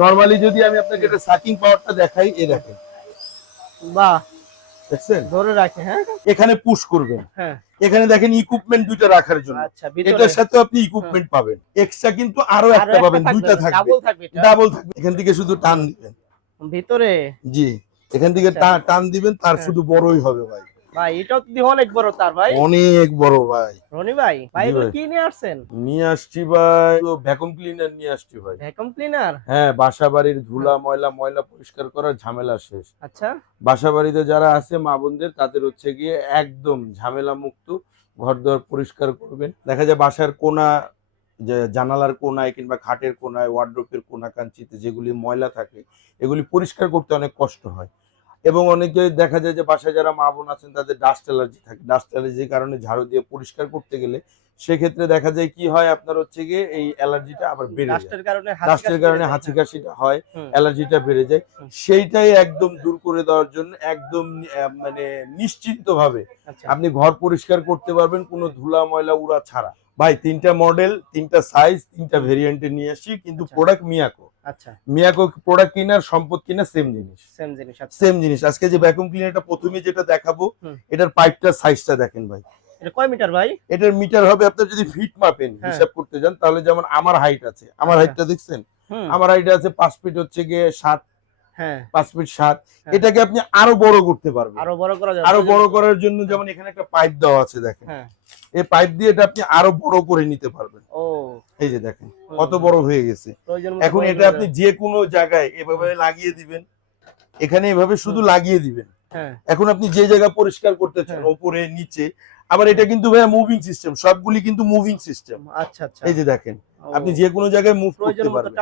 Normally যদি আমি আপনাকে এটা সাকিং পাওয়ারটা দেখাই, এই দেখেন, বাহ, দেখছেন ধরে রাখে। হ্যাঁ, এখানে পুশ করবেন, হ্যাঁ, এখানে দেখেন ইকুইপমেন্ট দুইটা রাখার জন্য। আচ্ছা, ভিতরে এটার সাথে আপনি ইকুইপমেন্ট পাবেন, এক্সট্রা কিন্তু আরো একটা পাবেন, দুইটা থাকবে, ডাবল থাকবে এটা। ডাবল থাকবে। এখান থেকে শুধু টান দিবেন, ভিতরে। জি, এখান থেকে আচ্ছা। টান দিবেন, তার হ্যাঁ। শুধু বড়ই হবে ভাই। ভাই এটাও তো অনেক বড় তার ভাই। অনেক বড় ভাই। রনি ভাই, ভাই জি এগুলো ভাই। কি নিয়ে আসছেন? নিয়ে আসছি ভাই ভ্যাকুয়াম ক্লিনার নিয়ে আসছি ভাই। Vacuum cleaner? হ্যাঁ, বাসা বাড়ির ধুলা ময়লা পরিষ্কার করার ঝামেলা শেষ। আচ্ছা। বাসা বাড়িতে যারা আছে মা বোনদের, তাদের হচ্ছে গিয়ে একদম ঝামেলা মুক্ত ঘর দুয়ার পরিষ্কার করবেন। দেখা যায় বাসার কোনা, যে জানালার কোনায় কিংবা খাটের কোনায়, ওয়ার্ডরোবের কোনা কাঞ্চিতে যেগুলি ময়লা থাকে, এগুলি পরিষ্কার করতে অনেক কষ্ট হয়। এবং অনেকে দেখা যায় যে বাসায় যারা মা বোন আছেন তাদের ডাস্ট অ্যালার্জি থাকে, ডাস্ট অ্যালার্জির কারণে ঝাড়ু দিয়ে পরিষ্কার করতে গেলে সেক্ষেত্রে দেখা যায় কি হয়, আপনার হচ্ছে গিয়ে এই অ্যালার্জিটা আবার বেড়ে যায়, ডাস্টের কারণে হাঁচি কাশিটা হয়, অ্যালার্জিটা বেড়ে যায়। সেইটাই একদম দূর করে দেওয়ার জন্য একদম মানে নিশ্চিন্ত ভাবে আপনি ঘর পরিষ্কার করতে পারবেন কোনো ধুলা ময়লা উড়া ছাড়া। ভাই 3টা মডেল, 3টা সাইজ, 3টা ভেরিয়েন্টে নিয়ে আসি, কিন্তু প্রোডাক্ট মিয়াকো। আচ্ছা, মিয়াকো প্রোডাক্ট কিনার সম্পদ কিনা সেম জিনিস, সেম জিনিস। আজকে যে ভ্যাকুয়াম ক্লিনারটা প্রথমে যেটা দেখাবো, এটার পাইপটার সাইজটা দেখেন ভাই। এটা কয় মিটার ভাই? এটার মিটার হবে, আপনার যদি ফিট মাপেন হিসাব করতে যান, তাহলে যেমন আমার হাইট আছে, আমার হাইটটা দেখছেন, আমার হাইট আছে 5 ফিট হচ্ছে গিয়ে 7, হ্যাঁ 5 ফিট 7। এটাকে আপনি আরো বড় করতে পারবেন, আরো বড় করা যাবে। আরো বড় করার জন্য যেমন এখানে একটা পাইপ দেওয়া আছে দেখেন, হ্যাঁ, এই পাইপ দিয়ে এটা আপনি আরো বড় করে নিতে পারবেন। ও, এই যে দেখেন কত বড় হয়ে গেছে। এখন এটা আপনি যে কোনো জায়গায় এভাবে লাগিয়ে দিবেন, এখানে এভাবে শুধু লাগিয়ে দিবেন। এখন আপনি যে জায়গা পরিষ্কার করতে চান, উপরে নিচে, আবার এটা কিন্তু ভাই মুভিং সিস্টেম, সবগুলি কিন্তু মুভিং সিস্টেম। আচ্ছা আচ্ছা, এই যে দেখেন আপনি যে কোনো জায়গায় মুভ করতে পারবেন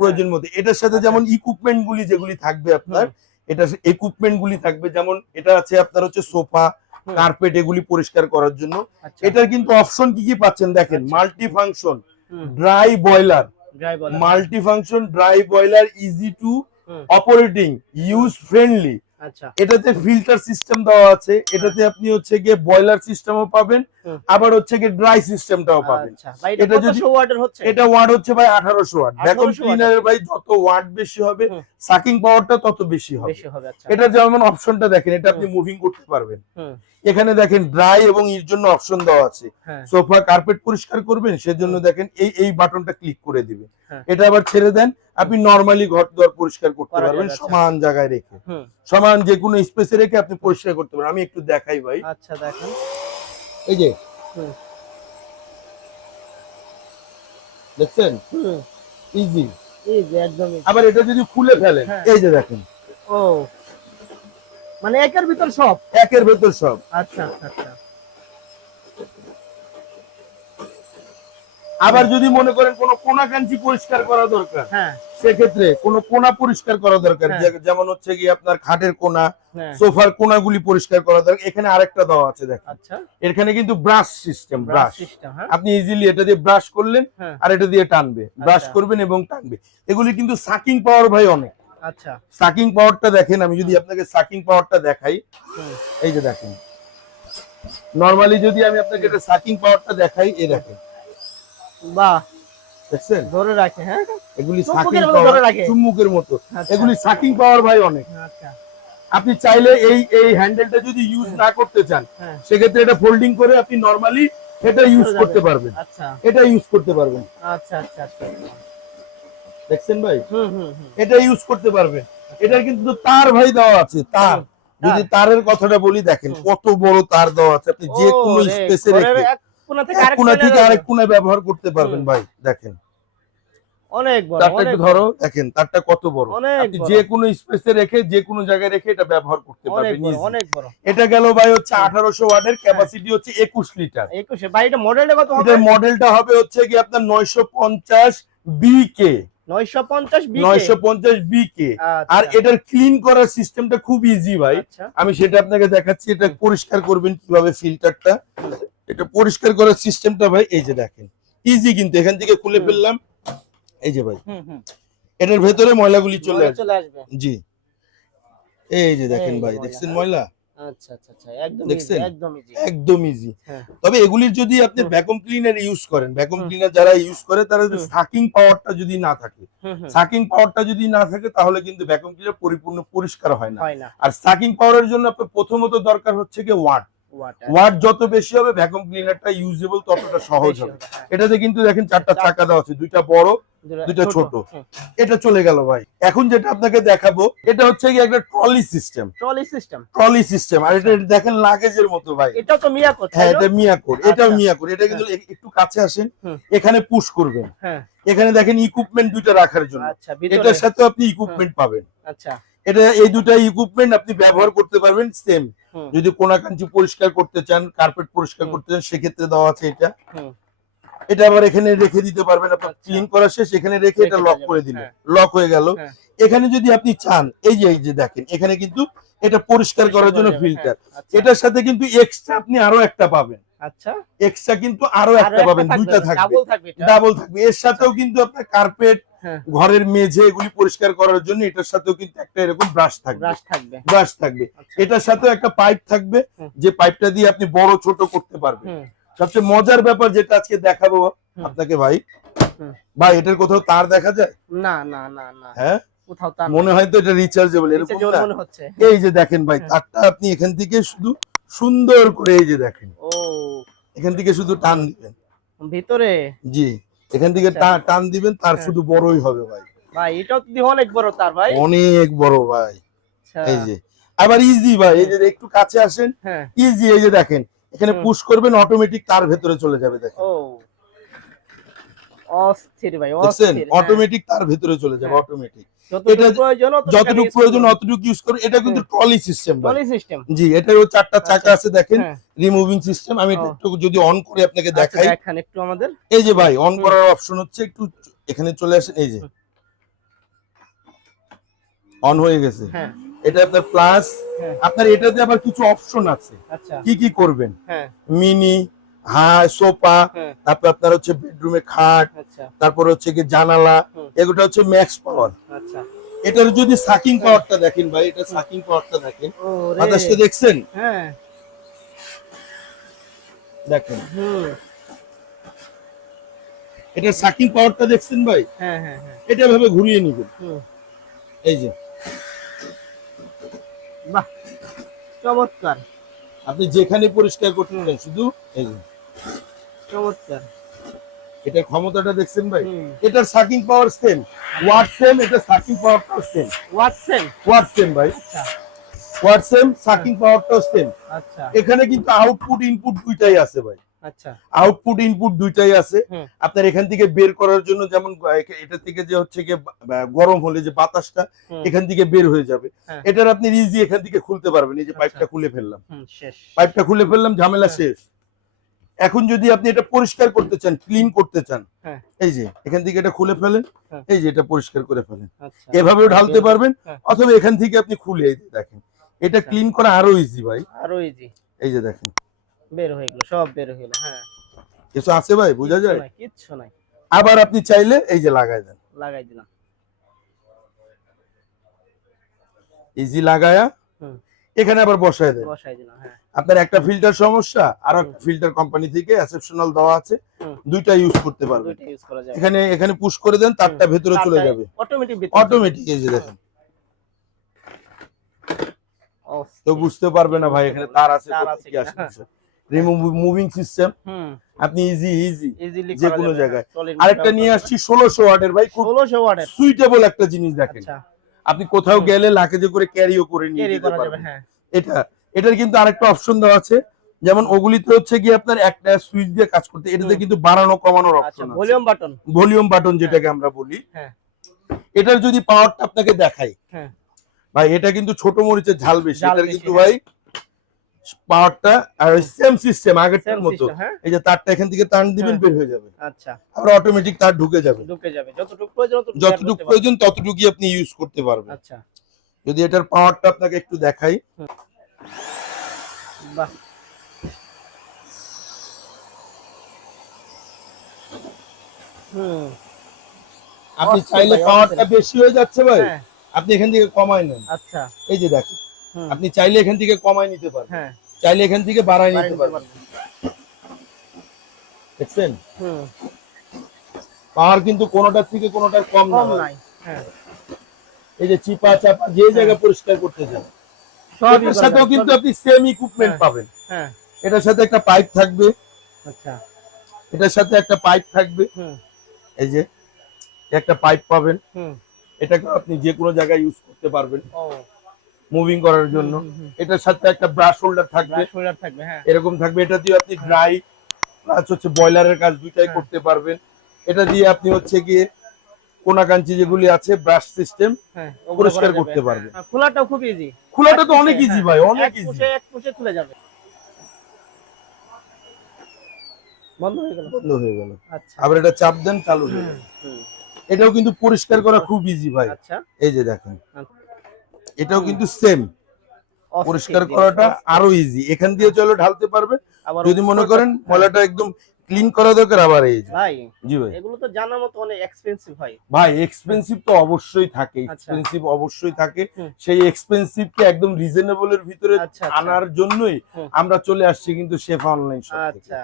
প্রয়োজন মতো। এটার সাথে যেমন ইকুইপমেন্ট গুলি যেগুলি থাকবে আপনার, এটা ইকুইপমেন্ট গুলি থাকবে, যেমন এটা আছে আপনার হচ্ছে সোফা, কার্পেট, এগুলি পরিষ্কার করার জন্য। এটার কিন্তু অপশন কি কি পাচ্ছেন দেখেন, multi function dry boiler, multi function dry boiler, easy to operating, use friendly. আচ্ছা, এটাতে ফিল্টার সিস্টেম দেওয়া আছে, এটাতে আপনি হচ্ছে গিয়ে বয়লার সিস্টেমও পাবেন, আবার হচ্ছে গিয়ে ড্রাই সিস্টেমটাও পাবেন। এটা যদি ওয়াটের হচ্ছে, এটা ওয়াট হচ্ছে ভাই 1800 ওয়াট। ভ্যাকুয়াম ক্লিনারের ভাই যত ওয়াট বেশি হবে, সাকিং পাওয়ারটা তত বেশি হবে। এটা যেমন অপশনটা দেখেন, এটা আপনি মুভিং করতে পারবেন। এখানে দেখেন ড্রাই এবং এর জন্য অপশন দেওয়া আছে, সোফা কার্পেট পরিষ্কার করবেন সেজন্য দেখেন এই বাটনটা ক্লিক করে দিবেন। এটা আবার ছেড়ে দেন, আপনি নরমালি ঘর দুয়ার পরিষ্কার করতে পারবেন, সমান জায়গায় রেখে, সমান যে কোনো স্পেসে রেখে আপনি পরিষ্কার করতে পারবেন। আমি একটু দেখাই ভাই। আচ্ছা দেখেন, এই যে দেখছেন, ইজি ইজি একদম। আবার এটা যদি খুলে ফেলেন, এই যে দেখেন, ও মানে একের ভিতর সব, একের ভেতর সব। আচ্ছা আচ্ছা আচ্ছা। আবার যদি মনে করেন কোনো কোনা কাঞ্চি পরিষ্কার করা দরকার, সেক্ষেত্রে কোনো কোনা পরিষ্কার করা দরকার, যেমন হচ্ছে কি আপনার খাটের কোনা, সোফার কোনাগুলি পরিষ্কার করা দরকার, এখানে আরেকটা দেওয়া আছে দেখেন। আচ্ছা, এখানে কিন্তু ব্রাশ সিস্টেম, ব্রাশ আপনি ইজিলি এটা দিয়ে ব্রাশ করলেন আর এটা দিয়ে টানবে, ব্রাশ করবেন এবং টানবে। এগুলি কিন্তু সাকিং পাওয়ার ভাই অনেক। আচ্ছা, সাকিং পাওয়ারটা দেখেন, আমি যদি আপনাকে সাকিং পাওয়ারটা দেখাই, এই যে দেখেন, নরমালি যদি আমি আপনাকে এটা সাকিং পাওয়ারটা দেখাই, এই দেখেন, বাহ, দেখছেন ধরে রাখে। হ্যাঁ, এগুলি সাকিং পাওয়ার, চুম্বকের মতো, এগুলি সাকিং পাওয়ার ভাই অনেক। আচ্ছা, আপনি চাইলে এই হ্যান্ডেলটা যদি ইউজ না করতে চান, সেক্ষেত্রে এটা ফোল্ডিং করে আপনি নরমালি এটা ইউজ করতে পারবেন। আচ্ছা, এটা ইউজ করতে পারবেন। আচ্ছা আচ্ছা আচ্ছা, দেখছেন ভাই, এটা ইউজ করতে পারবেন। এটার কিন্তু তার ভাই দেওয়া আছে, তার, যদি তারের কথাটা বলি দেখেন কত বড় তার দেওয়া আছে, আপনি যে কোনো স্পেসে রেখে এক কোণা থেকে আরেক কোণায় ব্যবহার করতে পারবেন ভাই। দেখেন অনেক বড়, তারটা একটু ধরো, দেখেন তারটা কত বড়, আপনি যে কোনো স্পেসে রেখে যে কোনো জায়গায় রেখে এটা ব্যবহার করতে পারবেন। অনেক বড়। এটা গেল ভাই হচ্ছে 1800 ওয়াটের, ক্যাপাসিটি হচ্ছে 21 লিটার। 21 ভাই, এটা মডেলটা কত হবে? এটার মডেলটা হবে হচ্ছে কি আপনার 950 বিকে, 950 বিকে। আর এটার ক্লিন করার সিস্টেমটা খুব ইজি ভাই, আমি সেটা আপনাকে দেখাচ্ছি। এটা পরিষ্কার করবেন কিভাবে, ফিল্টারটা, এটা পরিষ্কার করার সিস্টেমটা ভাই এই যে দেখেন, ইজি কিন্তু। এখান থেকে খুলে ফেললাম, এই যে ভাই, এটার ভেতরে ময়লাগুলি চলে আসবে। জি, এই যে দেখেন ভাই, দেখছেন ময়লা, আচ্ছা আচ্ছা আচ্ছা, একদম ইজি, দেখছেন একদম ইজি। একদম ইজি। হ্যাঁ। তবে এগুলির যদি আপনি হুম। ভ্যাকুয়াম ক্লিনার ইউজ করেন, ভ্যাকুয়াম হুম। ক্লিনার যারা ইউজ করে তারা যদি হুম। সাকিং পাওয়ারটা যদি না থাকে, হুম। হুম। সাকিং পাওয়ারটা যদি না থাকে তাহলে কিন্তু ভ্যাকুয়াম ক্লিনার পরিপূর্ণ পরিষ্কার হয় না। হয় না। আর সাকিং পাওয়ারের জন্য আপনার প্রথমত দরকার হচ্ছে কি ওয়াট। ওয়াটার। ওয়াট যত বেশি হবে ভ্যাকুয়াম ক্লিনারটা ইউজেবল ততটা সহজ বেশি হবে। হবে, হ্যাঁ। এটাতে কিন্তু দেখেন 4টা চাকা দেওয়া আছে, 2টা বড়, 2টা ছোট। হুম। এটা চলে গেল ভাই। এখন যেটা আপনাকে দেখাবো এটা হচ্ছে কি একটা trolley system. Trolley system. Trolley system আর আচ্ছা। এটা দেখেন লাগেজের মতো ভাই। এটাও তো মিয়াকো, তাই হ্যাঁ, না? এটা মিয়াকোর, এটাও আচ্ছা। মিয়াকোর। এটা কিন্তু একটু কাছে আসেন, হুম। এখানে পুশ করবেন। হ্যাঁ। এখানে দেখেন ইকুইপমেন্ট 2টা রাখার জন্য। আচ্ছা, ভিতরে। এটার সাথে আপনি ইকুইপমেন্ট পাবেন। আচ্ছা। এটা এই দুটা ইকুইপমেন্ট আপনি ব্যবহার করতে পারবেন সেম। হুম। যদি কোনাকাঞ্চি পরিষ্কার করতে চান, কার্পেট পরিষ্কার হুম। করতে চান সেক্ষেত্রে দেওয়া আছে এটা। হুম। এটা আবার এখানে রেখে দিতে পারবেন, আপনার আচ্ছা। ক্লিন করা শেষ এখানে রেখে এটা রেখে লক দেওয়া করে যাবে, দিলেন, হ্যাঁ। লক হয়ে গেল। হ্যাঁ। এখানে যদি আপনি চান এই যে দেখেন এখানে কিন্তু এটা পরিষ্কার করার জন্য করা যাবে, ফিল্টার। হ্যাঁ। আচ্ছা। এটার সাথে কিন্তু এক্সট্রা আপনি আরো একটা পাবেন। আচ্ছা। এক্সট্রা কিন্তু আরো একটা আরো পাবেন, একটা দুইটা থাকবে, থাকবে, ডাবল থাকবে এটা। ডাবল থাকবে। এর সাথেও কিন্তু আপনার কার্পেট, হ্যাঁ। ঘরের মেঝে এগুলি পরিষ্কার করার জন্য এটার সাথেও কিন্তু একটা এরকম ব্রাশ থাকবে, ব্রাশ থাকবে। ব্রাশ থাকবে। আচ্ছা। এটার সাথেও একটা পাইপ থাকবে, হুম। যে পাইপটা দিয়ে আপনি বড় ছোট করতে পারবেন। হুম। সবচেয়ে মজার ব্যাপার যেটা আজকে দেখাবো হুম। আপনাকে ভাই, হুম। ভাই এটার কোথাও তার দেখা যায়? না না না না, হ্যাঁ, কোথাও তার মনে হয় তো এটা রিচার্জেবল, এরকম রিচার্জেবল না? মনে হচ্ছে। এই যে দেখেন ভাই হ্যাঁ। তারটা আপনি এখান থেকে শুধু সুন্দর করে এই যে দেখেন ও, এখান থেকে শুধু টান দিবেন। ভিতরে। জি, এখান থেকে আচ্ছা। টান দিবেন, তার হ্যাঁ। শুধু বড়ই হবে ভাই। ভাই এটাও তো অনেক বড় তার ভাই। অনেক বড় ভাই। আচ্ছা। এই যে আবার ইজি ভাই, এই যে একটু কাছে আসেন, হ্যাঁ। ইজি। এই যে দেখেন এখানে হুম। পুশ করবেন অটোমেটিক তার ভেতরে চলে যাবে, দেখেন। ও, অস্থির ভাই, দেখছেন অস্থির। অটোমেটিক তার ভেতরে চলে যাবে, হ্যাঁ। অটোমেটিক। যতটুকু এটা প্রয়োজন যতটুকু প্রয়োজন অতটুকু ইউজ করুন। এটা কিন্তু ট্রলি সিস্টেম ভাই। Trolley system. জি, এটারও 4টা চাকা আছে দেখেন, হ্যাঁ। Removing system. আমি এটা ও। একটু যদি অন করে আপনাকে আচ্ছা, দেখাই। দেখান একটু আমাদের। এই যে ভাই অন হুম। করার অপশন হচ্ছে, একটু এখানে চলে আসেন, এই যে অন হয়ে গেছে। হ্যাঁ। এটা আপনার প্লাস। হ্যাঁ। আপনার এটাতে আবার কিছু অপশন আছে, আচ্ছা। কি কি করবেন। হ্যাঁ। মিনি, হাই সোফা, হ্যাঁ। তারপর আপনার হচ্ছে বেডরুমে খাট, আচ্ছা। তারপর হচ্ছে কি জানালা, হুম। এগুলো হচ্ছে ম্যাক্স পাওয়ার। আচ্ছা। এটার যদি সাকিং পাওয়ারটা দেখেন ভাই, এটা সাকিং পাওয়ারটা দেখেন, ওরে। বাতাসটা দেখছেন, হ্যাঁ। দেখেন হুম। এটার সাকিং পাওয়ারটা দেখছেন ভাই। হ্যাঁ হ্যাঁ হ্যাঁ। এটা ভাবে ঘুরিয়ে নিবেন, হুম। এই যে বাহ, চমৎকার। আপনি যেখানে পরিষ্কার করতে চান শুধু এই যে চমৎকার। এটার ক্ষমতাটা দেখছেন ভাই। হুম। এটার sucking power same, watt same, এটা সাকিং পাওয়ারটাও সেম। ওয়াটসন। ওয়াট সেম ভাই, আচ্ছা। ওয়াট সেম, সাকিং পাওয়ারটাও সেম। আচ্ছা। এখানে কিন্তু আউটপুট ইনপুট দুইটাই আছে ভাই। আচ্ছা। আউটপুট ইনপুট দুইটাই আছে। হুম। আপনার এখান থেকে বের করার জন্য যেমন এটা থেকে যে হচ্ছে কি গরম হলে যে বাতাসটা হুম। এখান থেকে বের হয়ে যাবে, হ্যাঁ। এটার আপনি ইজি এখান থেকে খুলতে পারবেন। এই যে আচ্ছা। পাইপটা খুলে ফেললাম, হুম, শেষ। পাইপটা খুলে ফেললাম, ঝামেলা হ্যাঁ। শেষ। এখন যদি আপনি এটা পরিষ্কার করতে চান, ক্লিন করতে চান, হ্যাঁ। এই যে এখান থেকে এটা খুলে ফেলেন, হ্যাঁ। এই যে এটা পরিষ্কার করে ফেলেন, আচ্ছা। এভাবেও ঢালতে পারবেন, হ্যাঁ। অথবা এখান থেকে আপনি খুলে এই যে দেখেন এটা আচ্ছা। ক্লিন করা আরো ইজি ভাই। আরো ইজি। এই যে দেখেন বের হয়ে গেল, সব বের হয়ে গেল। হ্যাঁ। কিছু আছে ভাই, বোঝা যায়। কিচ্ছু নাই। আবার আপনি চাইলে এই যে লাগাই দেন, লাগাই দিলাম। ইজি লাগায়া হুম। এখানে আবার বসায় দেন। বসাই দিলাম। হ্যাঁ। আপনার একটা ফিল্টার সমস্যা, আর একটা ফিল্টার কোম্পানি থেকে এক্সেপশনাল দেওয়া আছে, হুম। দুইটা ইউজ করতে পারবেন। দুইটা ইউজ করা যাবে। এখানে এখানে পুশ করে দেন, তারটা ভেতরে চলে যাবে অটোমেটিক। অটোমেটিক। এই যে দেখেন, তো বুঝতে পারবে না ভাই এখানে তার আছে, কি আছে। মুভিং সিস্টেম, হুম। আপনি ইজি ইজিলি যে কোনো জায়গায়। আরেকটা নিয়ে আসছি 1600 ওয়াটের ভাই, খুব 1600 ওয়াটের সুইটেবল একটা জিনিস দেখেন। আচ্ছা। আপনি কোথাও গেলে লাকেজে করে ক্যারিও করে নিয়ে ক্যারি যেতে করা যাবে। পারবেন। হ্যাঁ। এটার কিন্তু আরেকটা অপশন দেওয়া আছে, যেমন ওগুলিতে হচ্ছে কি আপনার একটা সুইচ দিয়ে কাজ করতে, এটাতে কিন্তু বাড়ানো কমানোর আচ্ছা, অপশন আছে, ভলিউম বাটন। ভলিউম বাটন যেটাকে আমরা বলি। হ্যাঁ। এটার যদি পাওয়ারটা আপনাকে দেখাই, হ্যাঁ ভাই এটা কিন্তু ছোট মরিচের ঝাল বেশি, ঝাল এটার বেশি, কিন্তু হ্যাঁ। ভাই পাওয়ারটা আর সেম সিস্টেম আগেরটার সেম মতো। সিস্টেম। হ্যাঁ। এই যে তারটা এখান থেকে টান দিবেন, হ্যাঁ। বের হয়ে যাবে, আচ্ছা। আবার অটোমেটিক তার ঢুকে যাবে। ঢুকে যাবে, যতটুকু প্রয়োজন যতটুকু প্রয়োজন ততটুকুই আপনি ইউজ করতে পারবেন। আচ্ছা। যদি এটার পাওয়ারটা আপনাকে একটু দেখাই, বাহ, হুম। আপনি অস্থির চাইলে ভাই, পাওয়ারটা অস্থির। বেশি হয়ে যাচ্ছে ভাই, হ্যাঁ। আপনি এখান থেকে কমাই নেন। আচ্ছা। এই যে দেখেন হুম। আপনি চাইলে এখান থেকে কমায় নিতে পারবেন, হ্যাঁ, চাইলে এখান থেকে বাড়ায় বাড়িয়ে নিতে নিতে পারবেন। দেখছেন হুম, পাওয়ার কিন্তু কোনোটার থেকে কোনোটার কম না কম ভাই। নাই। হ্যাঁ, এই যে চিপা চাপা যে জায়গা পরিষ্কার করতে চান, সবই এটার করা সাথেও যাবে, কিন্তু সবই। আপনি সেম ইকুইপমেন্ট হ্যাঁ, পাবেন। হ্যাঁ, এটার সাথে একটা পাইপ থাকবে, আচ্ছা, এটার সাথে একটা পাইপ থাকবে, হুম, এই যে একটা পাইপ পাবেন। হুম, এটাকে আপনি যে কোনো জায়গায় ইউজ করতে পারবেন ও, মুভিং করার হুম, জন্য। হুম, হুম। এটার সাথে একটা ব্রাশ হোল্ডার থাকবে, ব্রাশ হোল্ডার থাকবে, হ্যাঁ, এরকম থাকবে। এটা দিয়ে আপনি ড্রাই প্লাস হচ্ছে বয়লারের কাজ দুইটাই হ্যাঁ। করতে পারবেন। এটা দিয়ে আপনি হচ্ছে গিয়ে কোনাকাঞ্চি যেগুলি আছে ব্রাশ সিস্টেম হ্যাঁ, ওগুলো করা পরিষ্কার যাবে। করতে হ্যাঁ, পারবেন। হ্যাঁ, খোলাটাও খুব ইজি। খোলাটা এক তো অনেক পুশে, ইজি হ্যাঁ, ভাই, অনেক এক ইজি। পুশে খুলে যাবে। বন্ধ হয়ে গেল। বন্ধ হয়ে গেল, আচ্ছা, আবার এটা চাপ দেন চালু হয়ে হুম, গেল। হুম, এটাও কিন্তু পরিষ্কার করা খুব ইজি ভাই। আচ্ছা, এই যে দেখেন, আচ্ছা, এটাও হুম, কিন্তু সেম অস্থির পরিষ্কার জিনিস, করাটা অস্থির। আরো ইজি। এখান দিয়ে হ্যাঁ, চলো ঢালতে পারবেন। আবার যদি মনে উপরটা, করেন হ্যাঁ, ময়লাটা একদম ক্লিন করা দরকার, আবার এই যে। ভাই জি ভাই। এগুলো তো জানার মতো অনেক এক্সপেন্সিভ হয়। ভাই হ্যাঁ, এক্সপেন্সিভ তো অবশ্যই থাকে, আচ্ছা, এক্সপেন্সিভ অবশ্যই থাকে। হুম, সেই এক্সপেন্সিভকে একদম রিজনেবলের ভিতরে আচ্ছা, আচ্ছা, আনার জন্যই হুম, আমরা চলে আসছি কিন্তু শেফা অনলাইন শপ থেকে। আচ্ছা,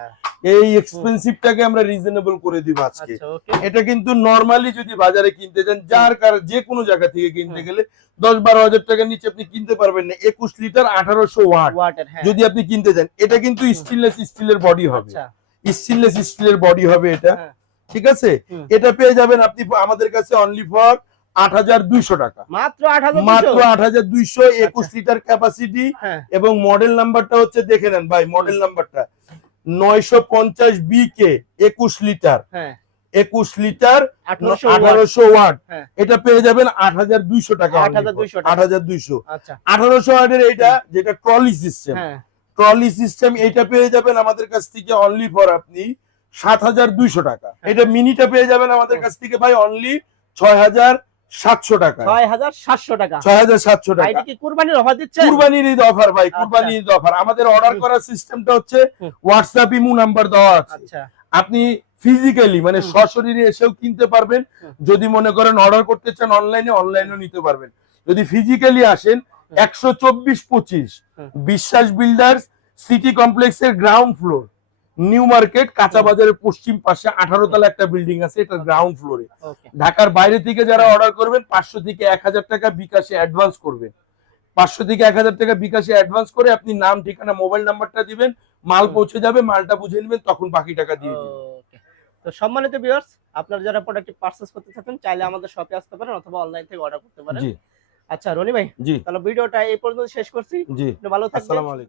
এই হুম, এক্সপেন্সিভটাকে আমরা রিজনেবল করে দিব আজকে। আচ্ছা, ওকে, এটা কিন্তু নরমালি যদি বাজারে কিনতে যান, হুম, যার কার যে কোনো জায়গা থেকে কিনতে হুম, গেলে 10-12 হাজার টাকার নিচে আপনি কিনতে পারবেন না। 21 লিটার 1800 ওয়াট ওয়াটার, হ্যাঁ, যদি আপনি কিনতে যান, এটা কিন্তু হুম, স্টেনলেস স্টিলের বডি হবে, আচ্ছা, স্টেনলেস স্টিলের বডি হবে এটা। হ্যাঁ, ঠিক আছে, হুম, এটা পেয়ে যাবেন আপনি আমাদের কাছে অনলি ফর 8,200 টাকা, মাত্র 8,200। মাত্র 8,200, আচ্ছা, 21 লিটার ক্যাপাসিটি। হ্যাঁ, এবং মডেল নাম্বারটা হচ্ছে দেখে নেন ভাই, হুম, মডেল নাম্বারটা 950 বিকে, 21 লিটার, হ্যাঁ, 21 লিটার 1800 ওয়াট, 1800 ওয়াট। হ্যাঁ, এটা পেয়ে যাবেন 8,200 টাকা, 8,200 টাকা, 8,200। আচ্ছা, 1800 ওয়াটের এইটা যেটা ট্রলি সিস্টেম, হ্যাঁ, ট্রলি সিস্টেম এটা পেয়ে যাবেন আমাদের কাছ থেকে অনলি ফর আপনি 7,200 টাকা। হ্যাঁ, এটা মিনিটা পেয়ে যাবেন আমাদের কাছ থেকে ভাই অনলি 6,700 টাকা, 6,700 টাকা। 6,700 ভাই, টাকা। এটা কি কুরবানির অফার দিচ্ছেন? কুরবানির ঈদ অফার ভাই, আচ্ছা, কুরবানির ঈদ অফার। আমাদের অর্ডার হুম, করার সিস্টেমটা হচ্ছে হুম, হোয়াটসঅ্যাপ ইমো নাম্বার দেওয়া আছে। আচ্ছা, আপনি ফিজিক্যালি মানে হুম, সশরীরে এসেও কিনতে পারবেন। হুম, যদি মনে করেন অর্ডার করতে চান অনলাইনে, অনলাইনেও নিতে পারবেন। যদি ফিজিক্যালি আসেন, হুম, 124-25 হুম, বিশ্বাস বিল্ডার্স সিটি কমপ্লেক্সের গ্রাউন্ড ফ্লোর, নিউ মার্কেট কাঁচা হুম, বাজারের পশ্চিম পাশে 18 হুম, তলা একটা বিল্ডিং আছে, এটা ওকে, গ্রাউন্ড ফ্লোরে। ওকে, ঢাকার বাইরে থেকে যারা হুম, অর্ডার করবেন 500 থেকে 1,000 টাকা বিকাশে অ্যাডভান্স করবেন। 500 থেকে 1,000 টাকা বিকাশে অ্যাডভান্স করে আপনি নাম, ঠিকানা, মোবাইল নাম্বারটা দিবেন, মাল হুম, পৌঁছে যাবে, মালটা বুঝে নেবেন, তখন বাকি টাকা দিয়ে দিবেন। ওকে। তো সম্মানিত ভিউয়ার্স, আপনারা যারা প্রোডাক্টটি পারচেজ করতে চাচ্ছেন চাইলে আমাদের শপে আসতে পারেন অথবা অনলাইন থেকে অর্ডার করতে পারেন। জি আচ্ছা রনি ভাই, জি তাহলে ভিডিওটা এই পর্যন্ত শেষ করছি। জি। আপনি ভালো থাকবেন। আসসালামু আলাইকুম।